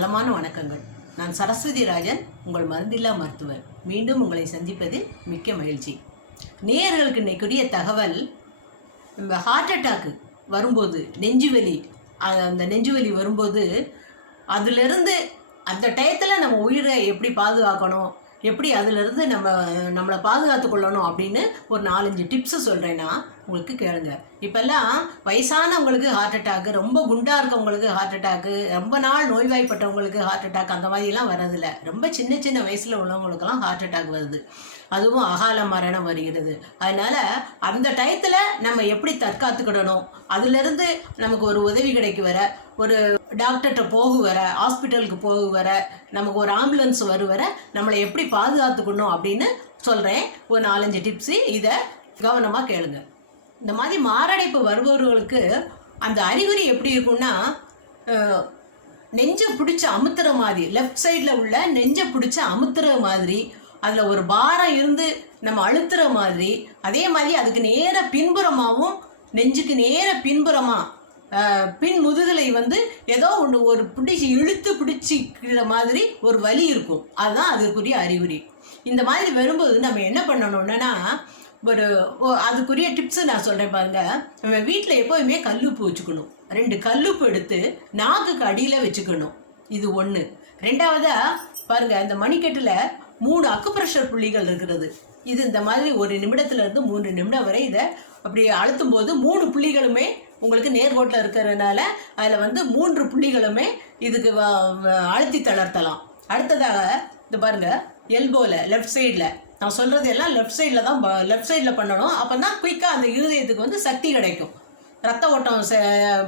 நலமான வணக்கங்கள். நான் சரஸ்வதி ராஜன், உங்கள் மருந்தில்லா மருத்துவர். மீண்டும் உங்களை சந்திப்பதில் மிக்க மகிழ்ச்சி. நேயர்களுக்கு இன்னைக்குரிய தகவல், நம்ம ஹார்ட் அட்டாக்கு வரும்போது நெஞ்சுவலி, அந்த நெஞ்சுவலி வரும்போது அதிலிருந்து அந்த டயத்தில் நம்ம உயிரை எப்படி பாதுகாக்கணும், எப்படி அதிலிருந்து நம்மளை பாதுகாத்து கொள்ளணும் அப்படின்னு ஒரு 4-5 டிப்ஸு சொல்கிறேன்னா உங்களுக்கு கேளுங்க. இப்போல்லாம் வயசானவங்களுக்கு ஹார்ட் அட்டாக்கு, ரொம்ப குண்டாக இருக்கவங்களுக்கு ஹார்ட் அட்டாக்கு, ரொம்ப நாள் நோய்வாய்ப்பட்டவங்களுக்கு ஹார்ட் அட்டாக் அந்த மாதிரிலாம் வரதில்லை. ரொம்ப சின்ன சின்ன வயசில் உள்ளவங்களுக்கெல்லாம் ஹார்ட் அட்டாக் வருது. அதுவும் அகால மரணம் வருகிறது. அதனால் அந்த டயத்தில் நம்ம எப்படி தற்காத்துக்கிடணும், அதிலிருந்து நமக்கு ஒரு உதவி கிடைக்க வர, ஒரு டாக்டர்கிட்ட போக வர, ஹாஸ்பிட்டலுக்கு போக வர, நமக்கு ஒரு ஆம்புலன்ஸ் வர நம்மளை எப்படி பாதுகாத்துக்கணும் அப்படின்னு சொல்கிறேன். ஒரு 4-5 டிப்ஸு, இதை கவனமாக கேளுங்க. இந்த மாதிரி மாரடைப்பு வருபவர்களுக்கு அந்த அறிகுறி எப்படி இருக்குன்னா, நெஞ்சை பிடிச்சி அமுத்துற மாதிரி, லெஃப்ட் சைடில் உள்ள நெஞ்சை பிடிச்சி அமுத்துற மாதிரி, அதில் ஒரு பாரம் இருந்து நம்ம அழுத்துற மாதிரி, அதே மாதிரி அதுக்கு நேர பின்புறமாகவும், நெஞ்சுக்கு நேர பின்புறமாக பின் முதுகலை ஏதோ ஒன்று ஒரு இழுத்து பிடிச்சிக்கிற மாதிரி ஒரு வலி இருக்கும். அதுதான் அதுக்குரிய அறிகுறி. இந்த மாதிரி வரும்போது நம்ம என்ன பண்ணணும்னா, அதுக்குரிய டிப்ஸு நான் சொல்கிறேன் பாருங்க. நம்ம வீட்டில் எப்போதுமே கல்லுப்பு வச்சுக்கணும். 2 கல்லுப்பு எடுத்து நாக்குக்கு அடியில் வச்சுக்கணும். இது 1. 2வதாக பாருங்கள், இந்த மணிக்கட்டில் 3 அக்குப்ரெஷர் புள்ளிகள் இருக்கிறது. இது இந்த மாதிரி 1 நிமிடத்துலேருந்து 3 நிமிடம் வரை இதை அப்படி அழுத்தும் போது 3 புள்ளிகளுமே உங்களுக்கு நேர்கோட்டில் இருக்கிறதுனால அதில் 3 புள்ளிகளுமே இதுக்கு அழுத்தி தளர்த்தலாம். அடுத்ததாக இந்த பாருங்கள், எல்போவில் லெஃப்ட் சைடில், நான் சொல்கிறது எல்லாம் லெஃப்ட் சைடில் தான், லெஃப்ட் சைடில் பண்ணணும். அப்போ தான் குயிக்காக அந்த இருதயத்துக்கு சக்தி கிடைக்கும், ரத்த ஓட்டம்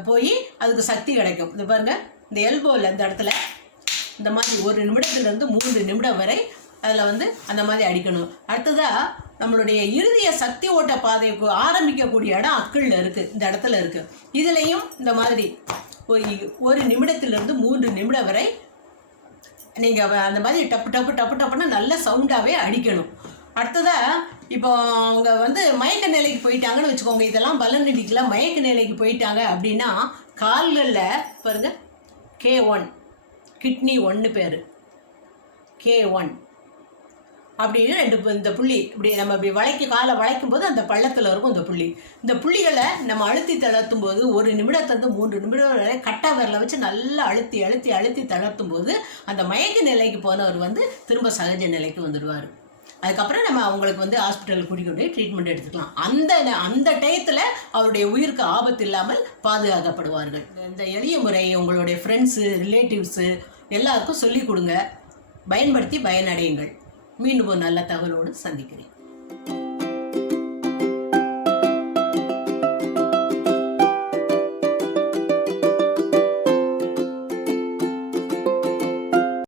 போய் அதுக்கு சக்தி கிடைக்கும். இது பாருங்கள், இந்த எல்போவில் இந்த இடத்துல இந்த மாதிரி 1 நிமிடத்துலேருந்து 3 நிமிடம் வரை அதில் அந்த மாதிரி அடிக்கணும். அடுத்ததாக நம்மளுடைய இருதய சக்தி ஓட்ட பாதைக்கு ஆரம்பிக்கக்கூடிய இடம் அக்கிளில் இருக்குது, இந்த இடத்துல இருக்குது. இதுலேயும் இந்த மாதிரி 1 நிமிடத்துலேருந்து 3 நிமிடம் வரை நீங்கள் அந்த மாதிரி டப்பு டப்பு டப்பு டப்புன்னு நல்ல சவுண்டாகவே அடிக்கணும். அடுத்ததாக இப்போ அவங்க மயக்க நிலைக்கு போயிட்டாங்கன்னு வச்சுக்கோங்க, இதெல்லாம் பலன் அடிக்கல, மயக்க நிலைக்கு போயிட்டாங்க அப்படின்னா கால்களில் பாருங்கள், K1 கிட்னி 1 பேர், K1 அப்படின்னு 2 இந்த புள்ளி இப்படி நம்ம இப்படி காலை வளைக்கும் போது அந்த பள்ளத்தில் இருக்கும் இந்த புள்ளிகளை நம்ம அழுத்தி தளர்த்தும் போது 1 நிமிடத்துலேருந்து 3 நிமிடம் வரை கட்டை விரலை வச்சு நல்லா அழுத்தி அழுத்தி அழுத்தி தளர்த்தும் போது அந்த மயக்க நிலைக்கு போனவர் திரும்ப சகஜ நிலைக்கு வந்துடுவார். அதுக்கப்புறம் நம்ம அவங்களுக்கு ஹாஸ்பிட்டலுக்கு கூட்டிகிட்டு போய் ட்ரீட்மெண்ட் எடுத்துக்கலாம். அந்த டயத்தில் அவருடைய உயிருக்கு ஆபத்து இல்லாமல் பாதுகாக்கப்படுவார்கள். இந்த எளிய முறை உங்களுடைய ஃப்ரெண்ட்ஸு, ரிலேட்டிவ்ஸு எல்லாருக்கும் சொல்லிக் கொடுங்க, பயன்படுத்தி பயனடையுங்கள். மீண்டும் ஒரு நல்ல தகவலோடு சந்திக்கிறேன்.